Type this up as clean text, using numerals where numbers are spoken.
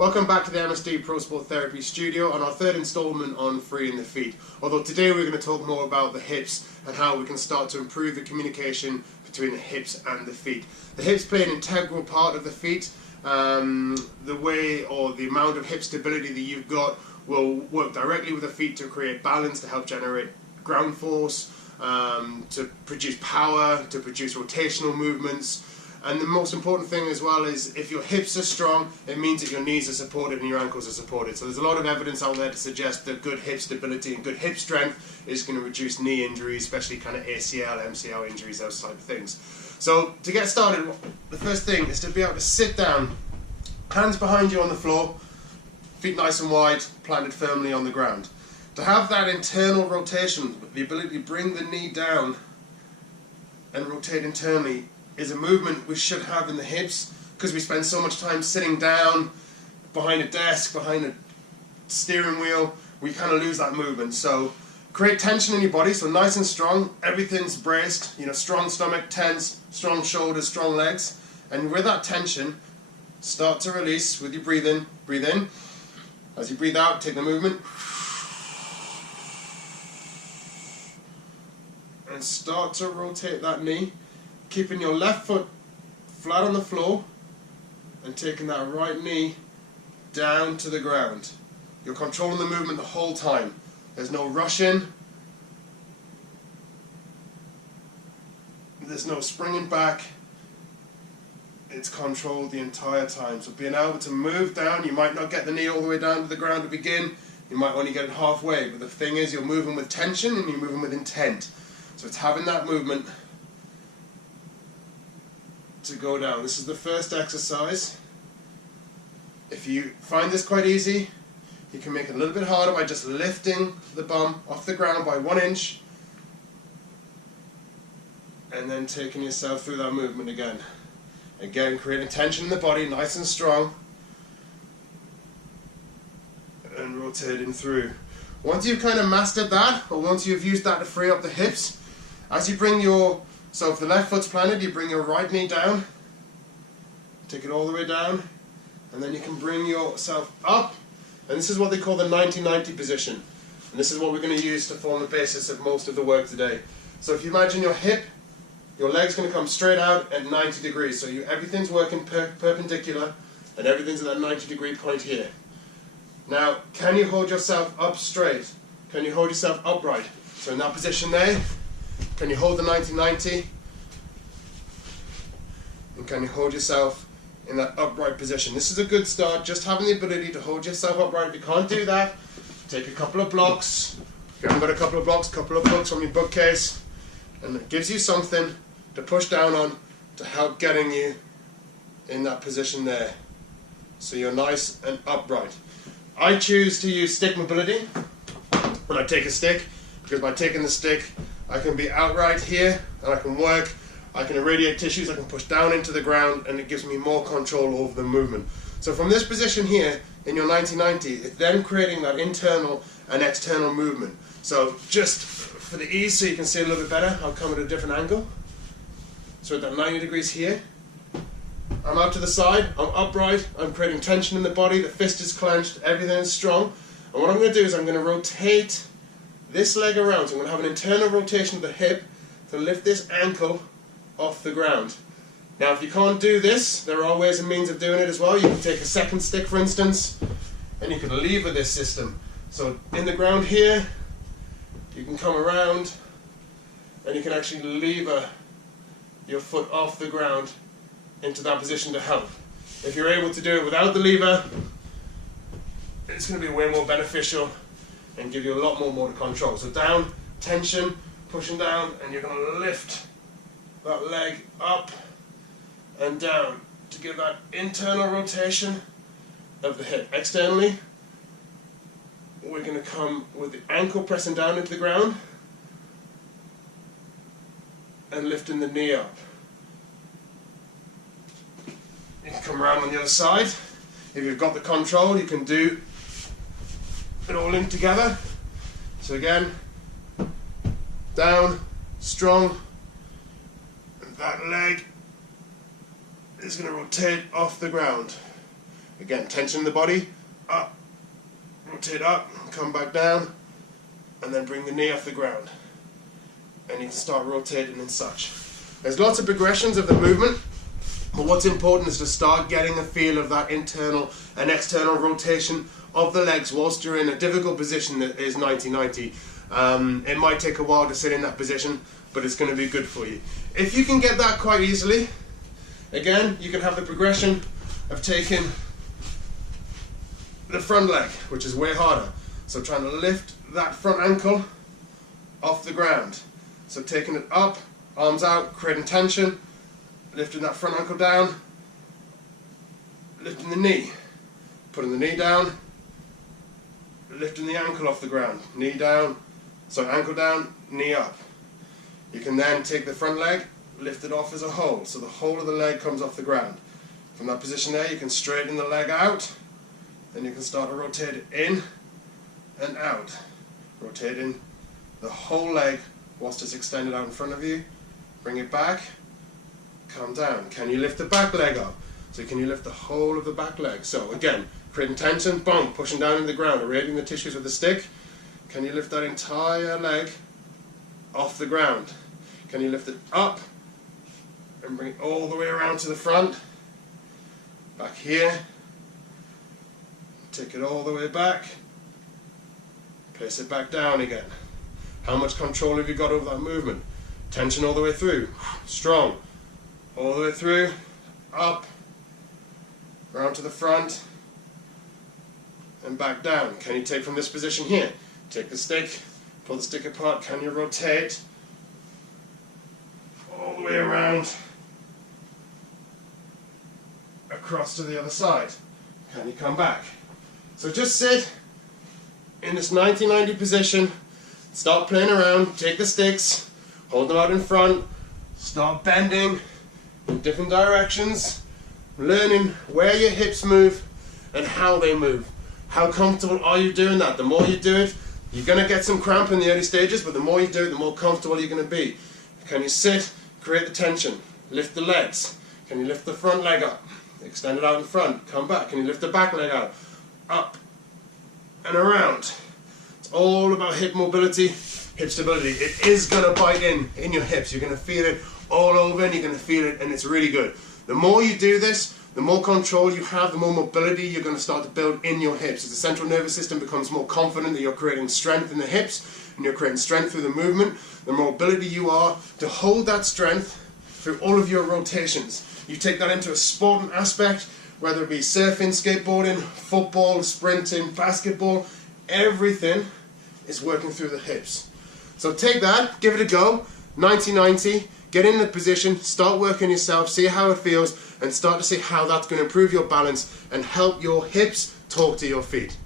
Welcome back to the MSD Pro Sport Therapy Studio on our third installment on freeing the feet. Although today we're going to talk more about the hips and how we can start to improve the communication between the hips and the feet. The hips play an integral part of the feet. The way or the amount of hip stability that you've got will work directly with the feet to create balance, to help generate ground force, to produce power, to produce rotational movements. And the most important thing as well is if your hips are strong, it means that your knees are supported and your ankles are supported. So there's a lot of evidence out there to suggest that good hip stability and good hip strength is going to reduce knee injuries, especially kind of ACL, MCL injuries, those type of things. So to get started, the first thing is to be able to sit down, hands behind you on the floor, feet nice and wide, planted firmly on the ground. To have that internal rotation, the ability to bring the knee down and rotate internally, is a movement we should have in the hips, because we spend so much time sitting down behind a desk, behind a steering wheel, we kind of lose that movement. So create tension in your body, so nice and strong, everything's braced, strong stomach, tense, strong shoulders, strong legs, and with that tension, start to release with your breathe in. As you breathe out, take the movement, and start to rotate that knee, keeping your left foot flat on the floor and taking that right knee down to the ground. You're controlling the movement the whole time. There's no rushing. There's no springing back. It's controlled the entire time. So being able to move down, you might not get the knee all the way down to the ground to begin. You might only get it halfway. But the thing is, you're moving with tension and you're moving with intent. So it's having that movement to go down. This is the first exercise. If you find this quite easy, you can make it a little bit harder by just lifting the bum off the ground by 1 inch and then taking yourself through that movement again. Again, creating tension in the body, nice and strong, and rotating through. Once you've kind of mastered that, or once you've used that to free up the hips, as you bring so if the left foot's planted, you bring your right knee down, take it all the way down, and then you can bring yourself up, and this is what they call the 90-90 position. And this is what we're going to use to form the basis of most of the work today. So if you imagine your hip, your leg's going to come straight out at 90 degrees, so everything's working perpendicular, and everything's at that 90-degree point here. Now, can you hold yourself up straight? Can you hold yourself upright? So in that position there, can you hold the 90-90? And can you hold yourself in that upright position? This is a good start, just having the ability to hold yourself upright. If you can't do that, take a couple of blocks. If you haven't got a couple of blocks, couple of books from your bookcase, and it gives you something to push down on to help getting you in that position there. So you're nice and upright. I choose to use stick mobility when I take a stick, because by taking the stick, I can be outright here, and I can work, I can irradiate tissues, I can push down into the ground, and it gives me more control over the movement. So from this position here, in your 90-90, it's then creating that internal and external movement. So just for the ease, so you can see a little bit better, I'll come at a different angle. So at that 90 degrees here, I'm out to the side, I'm upright, I'm creating tension in the body, the fist is clenched, everything is strong. And what I'm going to do is I'm going to rotate this leg around, so I'm going to have an internal rotation of the hip to lift this ankle off the ground. Now if you can't do this, there are ways and means of doing it as well. You can take a second stick, for instance, and you can lever this system. So in the ground here, you can come around and you can actually lever your foot off the ground into that position to help. If you're able to do it without the lever, it's going to be way more beneficial and give you a lot more motor control. So down, tension, pushing down, and you're going to lift that leg up and down to give that internal rotation of the hip. Externally, we're going to come with the ankle pressing down into the ground and lifting the knee up. You can come around on the other side. If you've got the control, you can do it all in together. So again, down, strong, and that leg is going to rotate off the ground. Again, tension in the body, up, rotate up, come back down, and then bring the knee off the ground. And you can start rotating and such. There's lots of progressions of the movement, but what's important is to start getting a feel of that internal and external rotation of the legs whilst you're in a difficult position that is 90-90. It might take a while to sit in that position, but it's going to be good for you. If you can get that quite easily, again, you can have the progression of taking the front leg, which is way harder. So trying to lift that front ankle off the ground. So taking it up, arms out, creating tension, lifting that front ankle down, lifting the knee, putting the knee down, lifting the ankle off the ground, knee down, so ankle down, knee up. You can then take the front leg, lift it off as a whole, so the whole of the leg comes off the ground. From that position there, you can straighten the leg out, then you can start to rotate it in and out, rotating the whole leg whilst it's extended out in front of you. Bring it back, come down. Can you lift the back leg up? So can you lift the whole of the back leg? So again, creating tension, boom, pushing down into the ground, irradiating the tissues with the stick. Can you lift that entire leg off the ground? Can you lift it up and bring it all the way around to the front? Back here. Take it all the way back. Place it back down again. How much control have you got over that movement? Tension all the way through. Strong. All the way through. Up. Round to the front. And back down. Can you take from this position here? Take the stick. Pull the stick apart. Can you rotate? All the way around. Across to the other side. Can you come back? So just sit in this 90-90 position. Start playing around. Take the sticks. Hold them out in front. Start bending in different directions. Learning where your hips move and how they move. How comfortable are you doing that? The more you do it, you're going to get some cramp in the early stages, but the more you do it, the more comfortable you're going to be. Can you sit, create the tension, lift the legs? Can you lift the front leg up? Extend it out in front, come back. Can you lift the back leg out? Up and around. It's all about hip mobility, hip stability. It is going to bite in your hips. You're going to feel it all over and you're going to feel it, and it's really good. The more you do this, the more control you have, the more mobility you're going to start to build in your hips. As the central nervous system becomes more confident that you're creating strength in the hips and you're creating strength through the movement, the more ability you are to hold that strength through all of your rotations. You take that into a sporting aspect, whether it be surfing, skateboarding, football, sprinting, basketball, everything is working through the hips. So take that, give it a go, 90-90, get in the position, start working yourself, see how it feels, and start to see how that's going to improve your balance and help your hips talk to your feet.